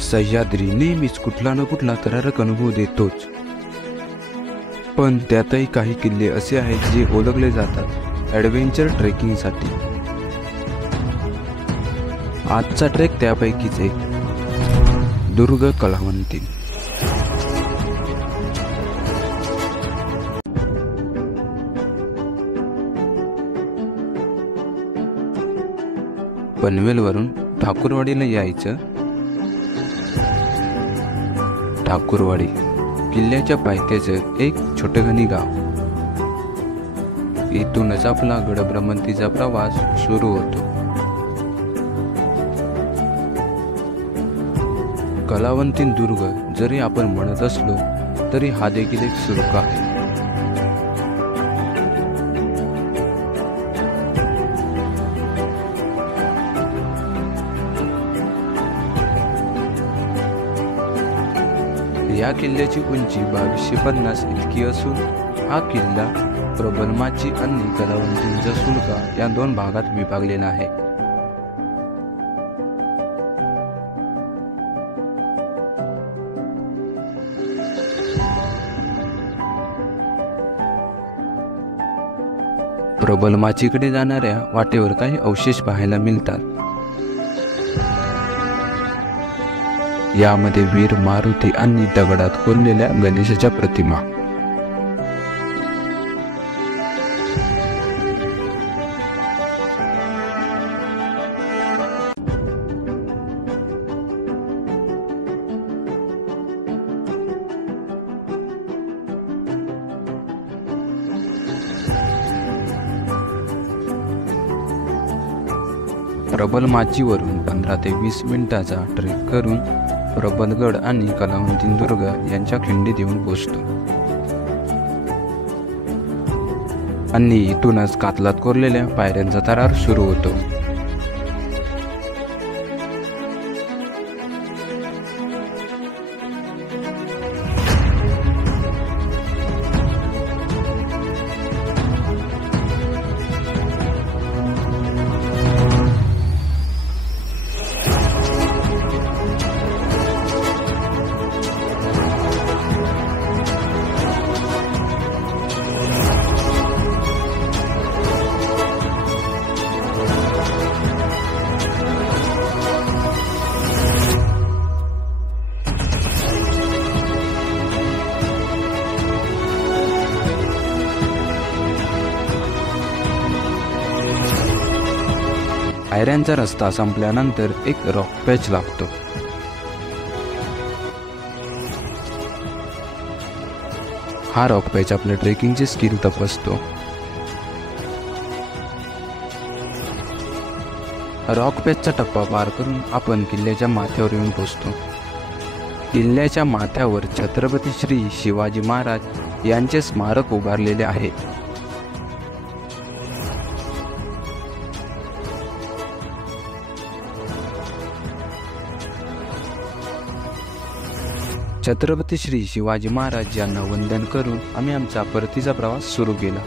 सह्याद्री नेहमीच कुठला ना कुठला थरारक अनुभव देतोच, पण त्यातही काही किल्ले असे आहेत जे ओळखले जातात ॲडव्हेंचर ट्रेकिंगसाठी. आजचा ट्रेक त्यापैकीच एक, दुर्ग कलावंती. पनवेलवरून ठाकूरवाडीला यायचं. ठाकूरवाडी किल्ल्याच्या पायथ्याचं एक छोटंघनी गाव. इथूनच आपला गडभ्रमंतीचा प्रवास सुरू होतो. कलावंती दुर्ग जरी आपण म्हणत असलो तरी हा देखील एक सुरका आहे. या किल्ल्याची उंची 2250 इतकी असून हा किल्ला प्रबलमाची आणि कलावंतींचा सुरका या दोन भागात विभागलेला आहे. प्रबलमाचीकडे जाणाऱ्या वाटेवर काही अवशेष पाहायला मिळतात. यामध्ये वीर मारुती आणि दगडात कोरलेल्या गणेशाच्या प्रतिमा. प्रबलमाचीवरून 15 ते 20 मिनिटाचा ट्रेक करून प्रबलगड आणि कलावंती दुर्ग यांच्या खिंडीत येऊन पोहोचतो आणि इथूनच कातलात कोरलेल्या पायऱ्यांचा थरार सुरू होतो. पायऱ्यांचा रस्ता संपल्यानंतर एक रॉक पॅच लागतो. हा रॉक पॅच आपल्या ट्रेकिंगचे स्किल तपासतो. रॉक पॅचचा टप्पा पार करून आपण किल्ल्याच्या माथ्यावर येऊन पोहोचतो. किल्ल्याच्या माथ्यावर छत्रपती श्री शिवाजी महाराज यांचे स्मारक उभारलेले आहे. छत्रपती श्री शिवाजी महाराज यांना वंदन करून आम्ही आमचा परतीचा प्रवास सुरू केला.